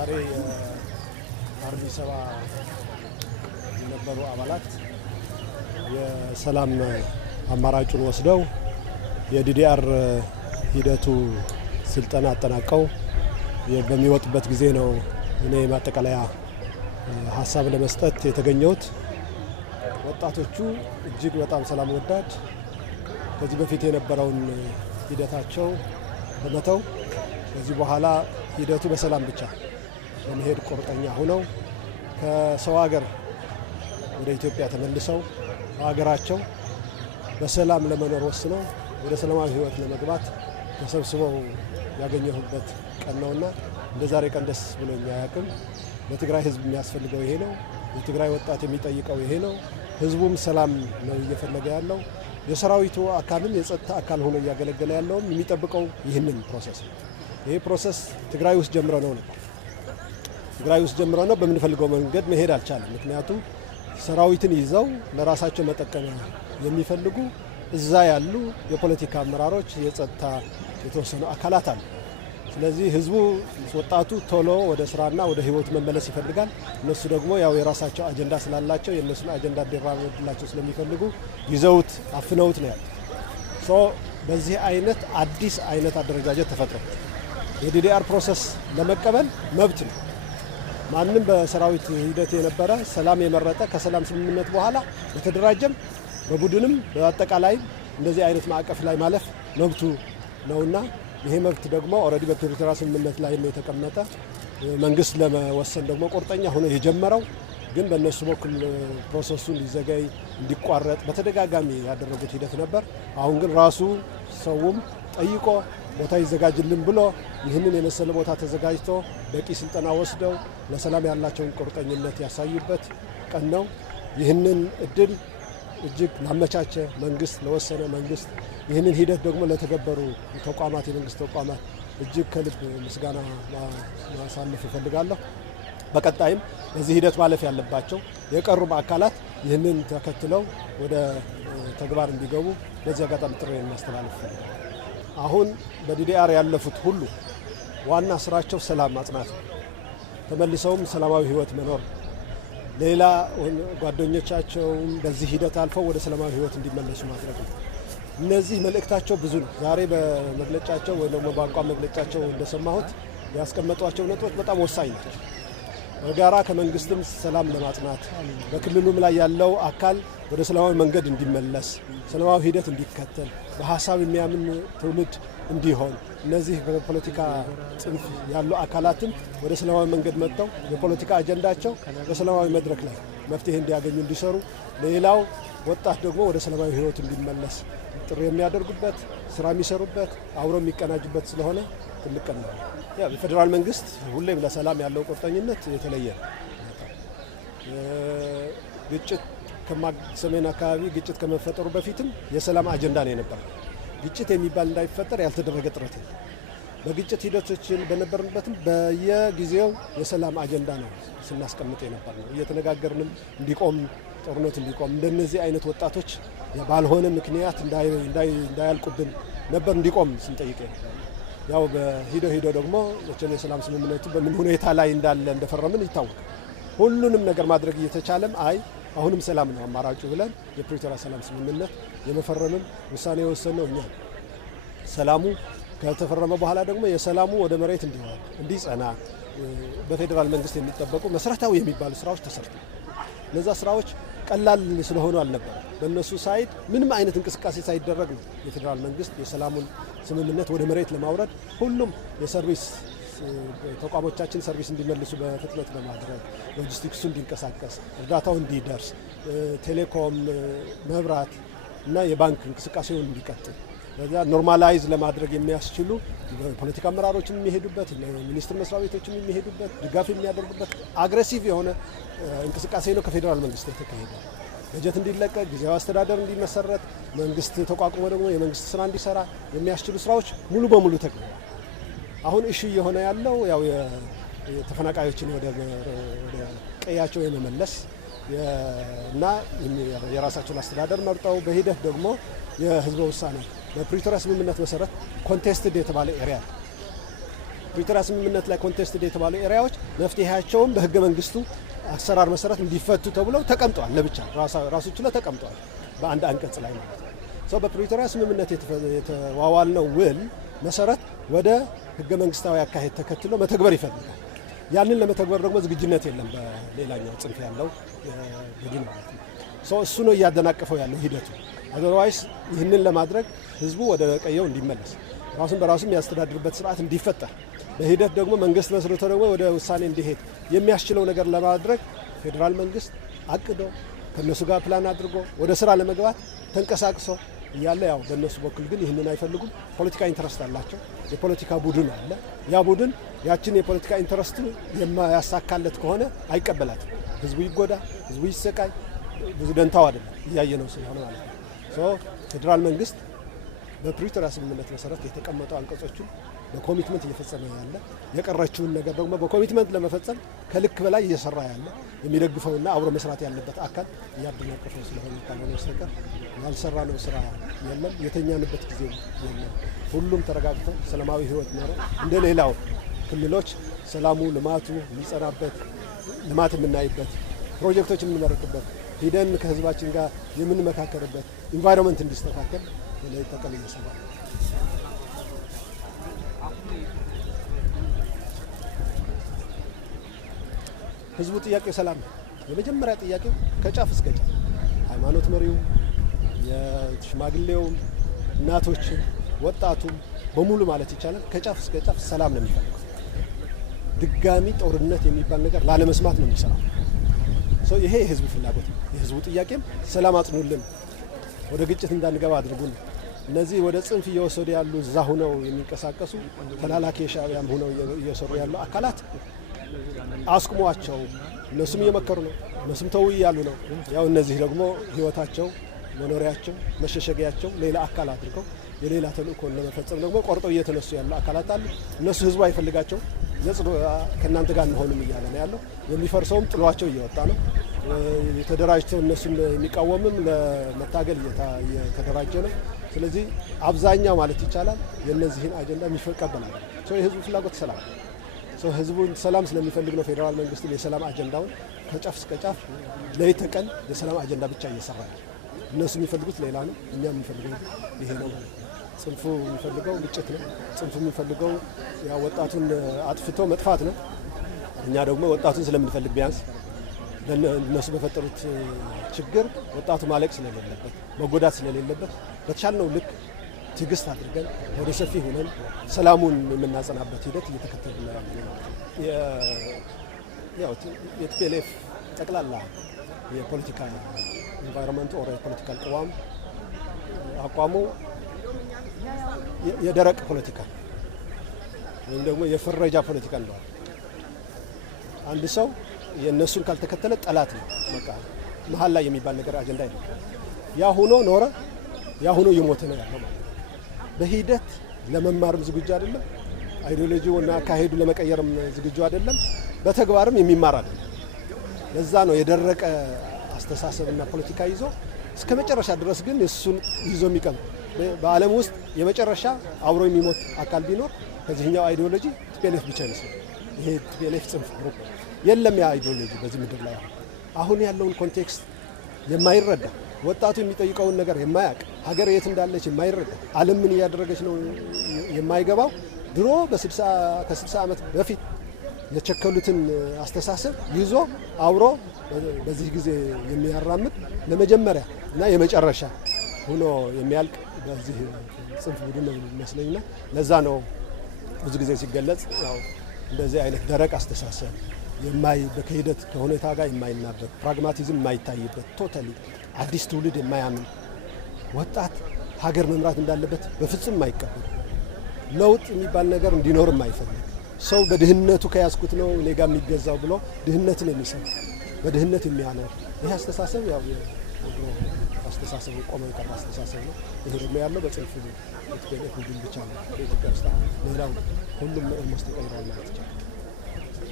ዛሬ የአርሚ ሰባ የነበሩ አባላት የሰላም አማራጩን ወስደው የዲዲአር ሂደቱ ስልጠና አጠናቀው በሚወጡበት ጊዜ ነው እኔ ማጠቃለያ ሀሳብ ለመስጠት የተገኘሁት። ወጣቶቹ እጅግ በጣም ሰላም ወዳድ ከዚህ በፊት የነበረውን ሂደታቸው በመተው ከዚህ በኋላ ሂደቱ በሰላም ብቻ ለመሄድ ቁርጠኛ ሆነው ከሰው ሀገር ወደ ኢትዮጵያ ተመልሰው ሀገራቸው በሰላም ለመኖር ወስነው ወደ ሰላማዊ ሕይወት ለመግባት ተሰብስበው ያገኘሁበት ቀን ነውና እንደ ዛሬ ቀን ደስ ብሎኝ አያውቅም። ለትግራይ ሕዝብ የሚያስፈልገው ይሄ ነው። የትግራይ ወጣት የሚጠይቀው ይሄ ነው። ሕዝቡም ሰላም ነው እየፈለገ ያለው። የሰራዊቱ አካልም የጸጥታ አካል ሆኖ እያገለገለ ያለውም የሚጠብቀው ይህንን ፕሮሰስ ነው። ይሄ ፕሮሰስ ትግራይ ውስጥ ጀምረነው ነው። ትግራይ ውስጥ ጀምረነው በምንፈልገው መንገድ መሄድ አልቻለም። ምክንያቱም ሰራዊትን ይዘው ለራሳቸው መጠቀሚያ የሚፈልጉ እዛ ያሉ የፖለቲካ አመራሮች፣ የጸጥታ የተወሰኑ አካላት አሉ። ስለዚህ ህዝቡ ወጣቱ ቶሎ ወደ ስራና ወደ ህይወት መመለስ ይፈልጋል። እነሱ ደግሞ ያው የራሳቸው አጀንዳ ስላላቸው የእነሱን አጀንዳ እንዲራመድላቸው ስለሚፈልጉ ይዘውት አፍነውት ነው ያሉት። በዚህ አይነት አዲስ አይነት አደረጃጀት ተፈጥሮ የዲዲአር ፕሮሰስ ለመቀበል መብት ነው። ማንም በሰራዊት ሂደት የነበረ ሰላም የመረጠ ከሰላም ስምምነት በኋላ በተደራጀም በቡድንም በአጠቃላይም እንደዚህ አይነት ማዕቀፍ ላይ ማለፍ መብቱ ነውና ይሄ መብት ደግሞ ኦልሬዲ በፕሪቶሪያ ስምምነት ላይ ነው የተቀመጠ። መንግስት ለመወሰን ደግሞ ቁርጠኛ ሆኖ የጀመረው ግን በእነሱ በኩል ፕሮሰሱ እንዲዘገይ እንዲቋረጥ በተደጋጋሚ ያደረጉት ሂደት ነበር። አሁን ግን ራሱ ሰውም ጠይቆ ቦታ ይዘጋጅልን ብሎ ይህንን የመሰለ ቦታ ተዘጋጅቶ በቂ ስልጠና ወስደው ለሰላም ያላቸውን ቁርጠኝነት ያሳዩበት ቀን ነው። ይህንን እድል እጅግ ላመቻቸ መንግስት፣ ለወሰነ መንግስት፣ ይህንን ሂደት ደግሞ ለተገበሩ ተቋማት፣ የመንግስት ተቋማት እጅግ ከልብ ምስጋና ማሳለፍ እፈልጋለሁ። በቀጣይም በዚህ ሂደት ማለፍ ያለባቸው የቀሩም አካላት ይህንን ተከትለው ወደ ተግባር እንዲገቡ በዚህ አጋጣሚ ጥሪ እናስተላልፍ። አሁን በዲዲአር ያለፉት ሁሉ ዋና ስራቸው ሰላም ማጽናት ነው። ተመልሰውም ሰላማዊ ህይወት መኖር፣ ሌላ ጓደኞቻቸውም በዚህ ሂደት አልፈው ወደ ሰላማዊ ህይወት እንዲመለሱ ማድረግ ነው። እነዚህ መልእክታቸው ብዙ ነው። ዛሬ በመግለጫቸው ወይ ደግሞ በአቋም መግለጫቸው እንደሰማሁት ያስቀመጧቸው ነጥቦች በጣም ወሳኝ ናቸው። በጋራ ከመንግስትም ሰላም ለማጽናት በክልሉም ላይ ያለው አካል ወደ ሰላማዊ መንገድ እንዲመለስ፣ ሰላማዊ ሂደት እንዲከተል፣ በሀሳብ የሚያምን ትውልድ እንዲሆን፣ እነዚህ በፖለቲካ ጽንፍ ያሉ አካላትም ወደ ሰላማዊ መንገድ መጥተው የፖለቲካ አጀንዳቸው በሰላማዊ መድረክ ላይ መፍትሄ እንዲያገኙ እንዲሰሩ፣ ሌላው ወጣት ደግሞ ወደ ሰላማዊ ህይወት እንዲመለስ ጥሪ የሚያደርጉበት፣ ስራ የሚሰሩበት፣ አብሮ የሚቀናጁበት ስለሆነ ትልቅ ቀን ነው። የፌዴራል መንግስት ሁሌም ለሰላም ያለው ቁርጠኝነት የተለየ ነው። ግጭት ሰሜን አካባቢ ግጭት ከመፈጠሩ በፊትም የሰላም አጀንዳ ነው የነበረው። ግጭት የሚባል እንዳይፈጠር ያልተደረገ ጥረት ነው። በግጭት ሂደቶችን በነበርንበትም በየጊዜው የሰላም አጀንዳ ነው ስናስቀምጥ የነበር ነው። እየተነጋገርንም እንዲቆም ጦርነት እንዲቆም እንደነዚህ አይነት ወጣቶች ባልሆነ ምክንያት እንዳያልቁብን ነበር እንዲቆም ስንጠይቅ ነበር። ያው በሂዶ ደግሞ የሰላም ስምምነቱ በምን ሁኔታ ላይ እንዳለ እንደፈረምን ይታወቃል። ሁሉንም ነገር ማድረግ እየተቻለም አሁንም ሰላም ነው አማራጩ ብለን የፕሪቶሪያ ሰላም ስምምነት የመፈረምን ውሳኔ የወሰነው እኛ። ሰላሙ ከተፈረመ በኋላ ደግሞ የሰላሙ ወደ መሬት እንዲወርድ እንዲጸና በፌዴራል መንግስት የሚጠበቁ መሰረታዊ የሚባሉ ስራዎች ተሰርተዋል። እነዛ ስራዎች ቀላል ስለሆኑ አልነበረም። በእነሱ ሳይድ ምንም አይነት እንቅስቃሴ ሳይደረግ ነው የፌዴራል መንግስት የሰላሙን ስምምነት ወደ መሬት ለማውረድ ሁሉም የሰርቪስ ተቋሞቻችን ሰርቪስ እንዲመልሱ በፍጥነት ለማድረግ ሎጂስቲክሱ እንዲንቀሳቀስ፣ እርዳታው እንዲደርስ፣ ቴሌኮም፣ መብራት እና የባንክ እንቅስቃሴውን እንዲቀጥል ለዚያ ኖርማላይዝ ለማድረግ የሚያስችሉ ፖለቲካ አመራሮችን የሚሄዱበት፣ ሚኒስትር መስሪያ ቤቶችን የሚሄዱበት፣ ድጋፍ የሚያደርጉበት አግሬሲቭ የሆነ እንቅስቃሴ ነው ከፌዴራል መንግስት የተካሄደ። በጀት እንዲለቀቅ፣ ጊዜያዊ አስተዳደር እንዲመሰረት፣ መንግስት ተቋቁሞ ደግሞ የመንግስት ስራ እንዲሰራ የሚያስችሉ ስራዎች ሙሉ በሙሉ ተግባር። አሁን እሺ የሆነ ያለው ያው የተፈናቃዮችን ወደ ቀያቸው የመመለስ እና የራሳቸውን አስተዳደር መርጠው በሂደት ደግሞ የህዝበ ውሳኔ በፕሪቶሪያ ስምምነት መሰረት ኮንቴስትድ የተባለ ኤሪያ ፕሪቶሪያ ስምምነት ላይ ኮንቴስትድ የተባሉ ኤሪያዎች መፍትሄያቸውም በህገ መንግስቱ አሰራር መሰረት እንዲፈቱ ተብለው ተቀምጠዋል። ለብቻ ራሱ ችለው ተቀምጠዋል በአንድ አንቀጽ ላይ ማለት ነው። በፕሪቶሪያ ስምምነት የተዋዋልነው ውል መሰረት ወደ ህገ መንግስታዊ አካሄድ ተከትሎ መተግበር ይፈልጋል። ያንን ለመተግበር ደግሞ ዝግጁነት የለም በሌላኛው ጽንፍ ያለው ቡድን ማለት ነው። እሱ ነው እያደናቀፈው ያለው ሂደቱ። አዘርዋይስ ይህንን ለማድረግ ህዝቡ ወደ ቀየው እንዲመለስ ራሱን በራሱ የሚያስተዳድርበት ስርዓት እንዲፈጠር በሂደት ደግሞ መንግስት መስርቶ ደግሞ ወደ ውሳኔ እንዲሄድ የሚያስችለው ነገር ለማድረግ ፌዴራል መንግስት አቅዶ ከነሱ ጋር ፕላን አድርጎ ወደ ስራ ለመግባት ተንቀሳቅሶ እያለ ያው በእነሱ በኩል ግን ይህንን አይፈልጉም። ፖለቲካ ኢንተረስት አላቸው። የፖለቲካ ቡድን አለ። ያ ቡድን ያችን የፖለቲካ ኢንተረስት የማያሳካለት ከሆነ አይቀበላትም። ህዝቡ ይጎዳ፣ ህዝቡ ይሰቃይ፣ ብዙ ደንታው አይደለም እያየ ነው ስለሆነ ማለት ነው። ፌዴራል መንግስት በፕሪቶሪያ ስምምነት መሰረት የተቀመጡ አንቀጾችን በኮሚትመንት እየፈጸመ ያለ የቀረችውን ነገር ደግሞ በኮሚትመንት ለመፈጸም ከልክ በላይ እየሰራ ያለ የሚደግፈውና አብሮ መስራት ያለበት አካል እያደናቀፈው ስለሆነ ካልሆነ በስተቀር ያልሰራ ነው ስራ የለም። የተኛንበት ጊዜ የለም። ሁሉም ተረጋግተው ሰላማዊ ህይወት ኖሮ እንደ ሌላው ክልሎች ሰላሙ ልማቱ የሚጸናበት ልማት የምናይበት ፕሮጀክቶች የምንመረቅበት ሂደን ከህዝባችን ጋር የምንመካከርበት ኢንቫይሮንመንት እንዲስተካከል ለይ ተቀል እየሰራ ህዝቡ ጥያቄው ሰላም ነው። የመጀመሪያ ጥያቄው ከጫፍ እስከ ጫፍ ሃይማኖት መሪው፣ የሽማግሌው፣ እናቶች፣ ወጣቱ በሙሉ ማለት ይቻላል ከጫፍ እስከ ጫፍ ሰላም ነው የሚፈልገው። ድጋሚ ጦርነት የሚባል ነገር ላለመስማት ነው የሚሰራው። ይሄ የህዝቡ ፍላጎት ነው። የህዝቡ ጥያቄም ሰላም አጽኑልን፣ ወደ ግጭት እንዳንገባ አድርጉን። እነዚህ ወደ ጽንፍ እየወሰዱ ያሉ እዛ ሆነው የሚንቀሳቀሱ ተላላኪ ሻዕቢያም ሆነው እየሰሩ ያሉ አካላት አስቁሟቸው። እነሱም እየመከሩ ነው፣ እነሱም ተው እያሉ ነው። ያው እነዚህ ደግሞ ህይወታቸው፣ መኖሪያቸው፣ መሸሸጊያቸው ሌላ አካል አድርገው የሌላ ተልእኮን ለመፈጸም ደግሞ ቆርጠው እየተነሱ ያሉ አካላት አሉ። እነሱ ህዝቡ አይፈልጋቸው፣ ከእናንተ ጋር እንሆንም እያለ ነው ያለው። የሚፈርሰውም ጥሏቸው እየወጣ ነው። የተደራጅተው እነሱን የሚቃወምም ለመታገል እየተደራጀ ነው። ስለዚህ አብዛኛው ማለት ይቻላል የነዚህን አጀንዳ የሚቀበላል። የህዝቡ ፍላጎት ሰላም ህዝቡን ሰላም ስለሚፈልግ ነው ፌዴራል መንግስትን የሰላም አጀንዳውን ከጫፍ እስከ ጫፍ ለይት ተቀን የሰላም አጀንዳ ብቻ እየሰራ ነው። እነሱ የሚፈልጉት ሌላ ነው፣ እኛ የምንፈልገው ይሄ ነው ማለት ነው። ጽንፉ የሚፈልገው ግጭት ነው። ጽንፉ የሚፈልገው ያው ወጣቱን አጥፍቶ መጥፋት ነው። እኛ ደግሞ ወጣቱን ስለምንፈልግ ቢያንስ እነሱ በፈጠሩት ችግር ወጣቱ ማለቅ ስለሌለበት መጎዳት ስለሌለበት በተቻልነው ልክ ትዕግስት አድርገን ወደ ሰፊ ሆነን ሰላሙን የምናጸናበት ሂደት እየተከተልን ነው። የቲፒኤልኤፍ ጠቅላላ የፖለቲካ ኢንቫይሮንመንቱ ኦር የፖለቲካል ቅዋም አቋሙ የደረቅ ፖለቲካ ወይም ደግሞ የፍረጃ ፖለቲካ እንደዋል። አንድ ሰው የእነሱን ካልተከተለ ጠላት ነው። በቃ መሀል ላይ የሚባል ነገር አጀንዳ የለም። ያ ሆኖ ኖረ፣ ያ ሆኖ እየሞተ ነው ያለው ማለት ነው። በሂደት ለመማርም ዝግጁ አይደለም። አይዲዮሎጂውና አካሄዱ ለመቀየርም ዝግጁ አይደለም። በተግባርም የሚማር አይደለም። ለዛ ነው የደረቀ አስተሳሰብና ፖለቲካ ይዞ እስከ መጨረሻ ድረስ ግን እሱን ይዞ የሚቀም በዓለም ውስጥ የመጨረሻ አብሮ የሚሞት አካል ቢኖር ከዚህኛው አይዲዮሎጂ ቲፒኤልኤፍ ብቻ ይመስላል። ይሄ ቲፒኤልኤፍ ጽንፍ ግሩፕ የለም። ያ አይዲዮሎጂ በዚህ ምድር ላይ አሁን ያለውን ኮንቴክስት የማይረዳ ወጣቱ የሚጠይቀውን ነገር የማያውቅ ሀገር የት እንዳለች የማይረዳ ዓለም ምን እያደረገች ነው የማይገባው ድሮ ከ60 ዓመት በፊት የቸከሉትን አስተሳሰብ ይዞ አብሮ በዚህ ጊዜ የሚያራምድ ለመጀመሪያ እና የመጨረሻ ሆኖ የሚያልቅ በዚህ ጽንፍ ቡድን ነው የሚመስለኝና ለዛ ነው ብዙ ጊዜ ሲገለጽ ያው እንደዚህ አይነት ደረቅ አስተሳሰብ በከሂደት ከሁኔታ ጋር የማይናበብ ፕራግማቲዝም የማይታይበት ቶታሊ አዲስ ትውልድ የማያምን ወጣት ሀገር መምራት እንዳለበት በፍጹም የማይቀበል ለውጥ የሚባል ነገር እንዲኖር የማይፈልግ ሰው በድህነቱ ከያዝኩት ነው እኔ ጋር የሚገዛው ብሎ ድህነትን የሚሰጥ በድህነት የሚያኖር ይህ አስተሳሰብ ያው አስተሳሰብ ቆመ የቀረ አስተሳሰብ ነው። ይሄ ደግሞ ያለው በጽንፍ ቲፒኤልኤፍ ቡድን ብቻ ነው በኢትዮጵያ ውስጥ። ሌላው ሁሉም ኦልሞስት ተቀይሯል ማለት ይቻላል።